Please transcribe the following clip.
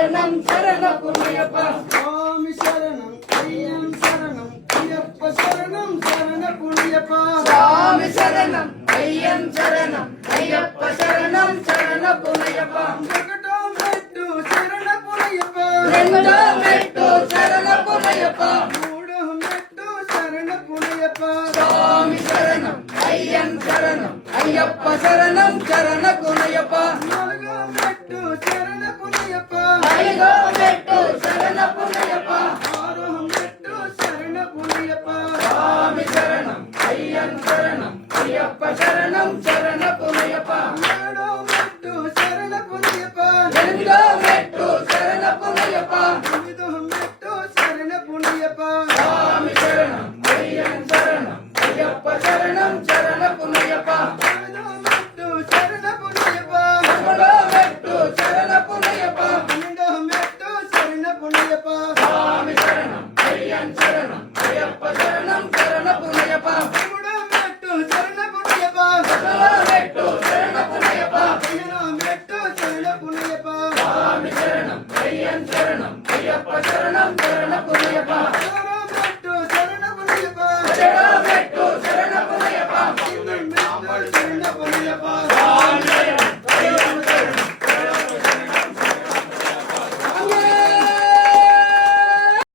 சரணம் சரணப்புனையப்பா சுவாமி சரணம் ஐயம் சரணம் ஐயப்ப சரணம் சரணப்புனையப்பா சுவாமி சரணம் ஐயம் சரணம் ஐயப்ப சரணம் சரணப்புனையப்பா ఒకటో మెట్టు శరణపునయ్యప్ప రెండో మెట్టు శరణపునయ్యప్ప మూడో మెట్టు శరణపునయ్యప్ప స్వామి శరణం అయ్యం శరణం అయ్యప్ప శరణం శరణపునయ్యప్ప నాలుగో మెట్టు శరణపునయ్యప్ప ఐదో మెట్టు శరణపునయ్యప్ప ఆరో మెట్టు శరణపునయ్యప్ప స్వామి శరణం అయ్యం శరణం అయ్యప్ప శరణం శరణపునయ్యప్ప ఏడో మెట్టు శరణపునయ్యప్ప ఎనిమిదో మెట్టు శరణపునయ్యప్ప తొమ్మిదో మెట్టు శరణపునయ్యప్ప స్వామి శరణం అయ్యం శరణం అయ్యప్ప శరణం శరణపునయ్యప్ప పదో మెట్టు శరణపునయ్యప్ప పదమూడో మెట్టు శరణపునయ్యప్ప పన్నెండో మెట్టు శరణపునయ్యప్ప స్వామి శరణం అయ్యం శరణం అయ్యప్ప శరణం శరణపునయ్యప్ప మూడో మెట్టు శరణపునయ్యప్ప పదమూడో మెట్టు శరణపునయ్యప్ప పదిహేనో మెట్టు శరణపునయ్యప్ప స్వామి శరణం అయ్యం శరణం అయ్యప్ప శరణం శరణపునయ్యప్ప